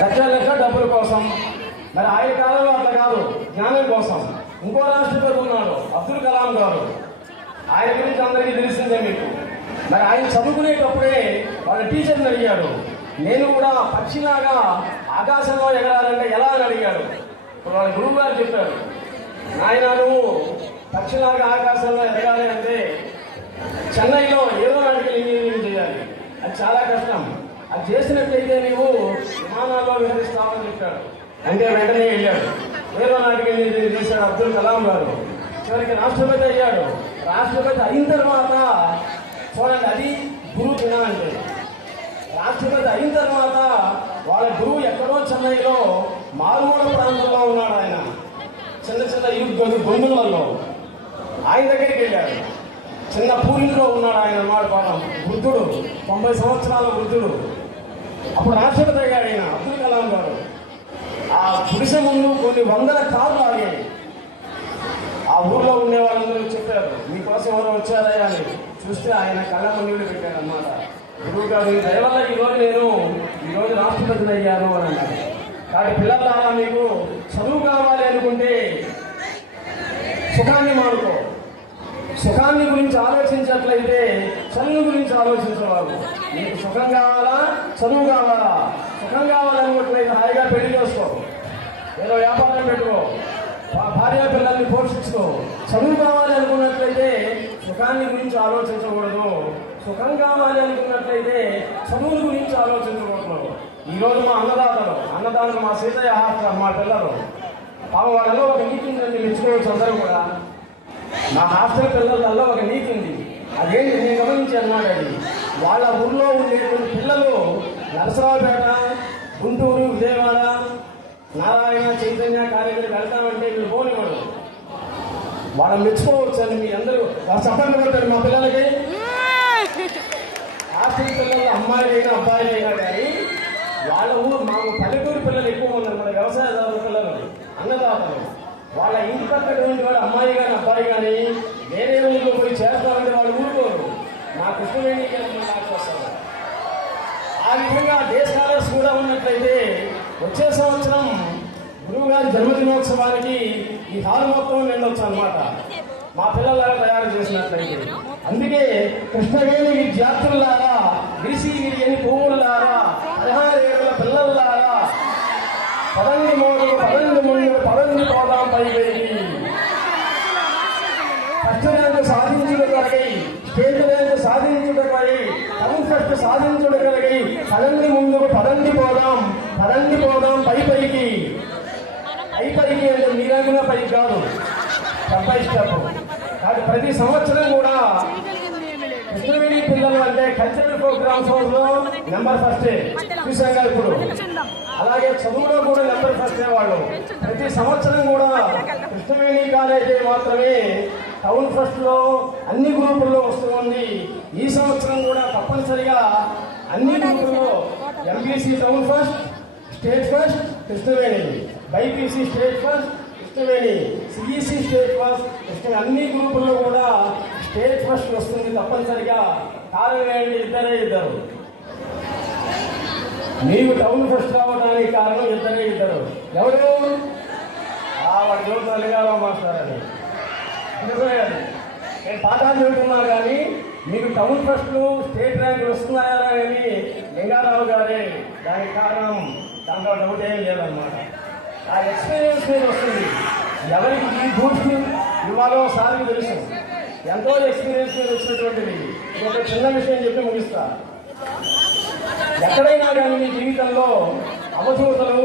లెక్క డబ్బుల కోసం. మరి ఆయన కాలంలో అట్లా కాదు, జ్ఞానం కోసం. ఇంకో రాష్ట్రపతి ఉన్నాడు అబ్దుల్ కలాం గారు, ఆయన గురించి అందరికీ తెలిసిందే మీకు. మరి ఆయన చదువుకునేటప్పుడే వాళ్ళ టీచర్ని అడిగాడు, నేను కూడా పక్షిలాగా ఆకాశంలో ఎగరాలంటే ఎలా అని అడిగాడు. ఇప్పుడు వాళ్ళ గురువు గారు చెప్పారు, నాయన నువ్వు పక్షిలాగా ఆకాశంలో ఎగరాలి అంటే చెన్నైలో ఏరోనాటికల్ ఇంజనీరింగ్ చేయాలి, అది చాలా కష్టం. అది చేసినట్లయితే నీవు విమానాల్లో విహరిస్తావని చెప్పాడు. అంటే వెంటనే వెళ్ళాడు, ఏరోనాటికల్ ఇంజనీరింగ్ చేశాడు అబ్దుల్ కలాం గారు. చివరికి రాష్ట్రపతి అయ్యాడు. రాష్ట్రపతి అయిన తర్వాత చూడండి, అది గురువు దిన అంటే. రాష్ట్రపతి అయిన తర్వాత వాళ్ళ గురువు ఎక్కడో చెన్నైలో మారుమూల ప్రాంతంలో ఉన్నాడు. ఆయన చిన్న చిన్న ఇరుగు గొంతులలో ఆయన దగ్గరికి వెళ్ళాడు. చిన్న పూరిలో ఉన్నాడు ఆయన అన్నమాట. పాపం వృద్ధుడు, 90 సంవత్సరాల వృద్ధుడు. అప్పుడు రాష్ట్రపతి అయ్యాడు ఆయన అబ్దుల్ కలాం గారు. ఆ గుడిసె ముందు కొన్ని వందల కార్లు ఆగాయి. ఆ ఊర్లో ఉండే వాళ్ళందరూ చెప్పారు, మీకోసం ఎవరో వచ్చారయ్యా అని. చూస్తే ఆయన కళ్ళ నీళ్ళు పెట్టాడు అన్నమాట. గురువు గారు దయవల్ల ఈరోజు రాష్ట్రపతిని అయ్యాను అని అన్నారు. కాబట్టి పిల్లలారా, మీకు చదువు కావాలి అనుకుంటే సుఖాన్ని మానుకో. సుఖాన్ని గురించి ఆలోచించట్లయితే చదువు గురించి ఆలోచించేవారు. నీకు సుఖం కావాలా, చదువు కావాలా? సుఖం కావాలనుకుంటున్నట్లయితే హాయిగా పెళ్లి చేసుకో, ఏదో వ్యాపారం పెట్టుకో, భార్య పిల్లల్ని పోషించుకో. చదువు కావాలి అనుకున్నట్లయితే సుఖాన్ని గురించి ఆలోచించకూడదు. సుఖం కావాలి అనుకున్నట్లయితే చదువుల గురించి ఆలోచించకూడదు. ఈరోజు మా అన్నదాతలు మా సీతయ్య హాస్టల్ మా పిల్లలు పాపం వాళ్ళలో ఒక నీతి ఉందని మెచ్చుకోవచ్చు అందరూ కూడా. మా హాస్టల్ పిల్లలలో ఒక నీతి ఉంది. అదేంటి నేను గమనించి అన్నాడు. అది వాళ్ళ ఊళ్ళో ఉండేటువంటి పిల్లలు నరసరావుపేట, గుంటూరు, విజయవాడ, నారాయణ, చైతన్య కార్యక్రమం వెళ్తామంటే మీరు పోనివాడు. వాళ్ళని మెచ్చుకోవచ్చు అని మీ అందరూ చెప్పండి కొట్టారు. మా పిల్లలకి హాస్టల్ పిల్లలు అమ్మాయిలైనా అబ్బాయిలైనా కానీ వాళ్ళ ఊరు మాకు పల్లెటూరు పిల్లలు ఎక్కువ ఉన్నారు. మన వ్యవసాయదారుల పిల్లలు, అన్నదాతలు. వాళ్ళ ఇంటి పక్కన వాడు అమ్మాయి కానీ అబ్బాయి కానీ వేరే ఊళ్ళో పోయి చేస్తారంటే వాళ్ళు ఊరుకోరు. నా కృష్ణవేణికి వస్తారు. ఆ విధంగా డే స్కాలర్స్ కూడా ఉన్నట్లయితే వచ్చే సంవత్సరం గురువు గారి జన్మదినోత్సవానికి ఈ హాల్ మొత్తం వెళ్ళొచ్చు అన్నమాట, మా పిల్లలాగా తయారు చేసినట్లయితే. అందుకే కృష్ణవేణి విద్యార్థులారా, బీసీ గిరిని పువ్వులారా, 16 ఏళ్ల పిల్లల్లారా, పదండి మోడు పదండి పోదాం పైకి. ఫస్ట్ ర్యాంకు సాధించుటకై, స్టేట్ ర్యాంకు సాధించుటకై, టౌన్ ఫస్ట్ సాధించుటకై పదండి ముందుకు పదండి పోదాం పైకి. పైకి అంటే మీరంగా పైకి కాదు, స్టెప్. కాబట్టి ప్రతి సంవత్సరం కూడా కృష్ణవేణి పిల్లలు అంటే కల్చరల్ ప్రోగ్రామ్స్ లో నెంబర్ ఫస్టే చూసాగా ఇప్పుడు. అలాగే చదువులో కూడా నెంబర్ ఫస్టే వాళ్ళు. ప్రతి సంవత్సరం కూడా కృష్ణవేణి కాలేజీ మాత్రమే టౌన్ ఫస్ట్ లో అన్ని గ్రూపుల్లో వస్తుంది. ఈ సంవత్సరం కూడా తప్పనిసరిగా అన్ని గ్రూపుల్లో MPC town first, state first Krishnaveni, BiPC state first Krishnaveni, CEC state first Krishnaveni. అన్ని గ్రూపుల్లో కూడా స్టేట్ ఫస్ట్ వస్తుంది తప్పనిసరిగా. కారణం ఏంటి? ఇద్దరు. నీవు టౌన్ ఫస్ట్ రావడానికి కారణం ఇద్దరు. ఎవరు? వాడి చోటు అలిగారా మాస్టర్ అని నేను పాఠాలు చదువుతున్నా కానీ మీకు టౌన్ ఫస్ట్ స్టేట్ ర్యాంకులు వస్తున్నాయా అని లింగారావు గారే దానికి కారణం. దాంట్లో డౌట్ ఏం లేదన్నమాట. ఆ ఎక్స్పీరియన్స్ మీద వస్తుంది. ఎవరికి ఈ బూస్ట్ ఇవ్వాలో సార్కి తెలుసు. ఎంతో ఎక్స్పీరియన్స్ మీద వచ్చినటువంటిది. ఒక చిన్న విషయం చెప్పి ముగిస్తా. ఎక్కడైనా కానీ మీ జీవితంలో అవధూతలు,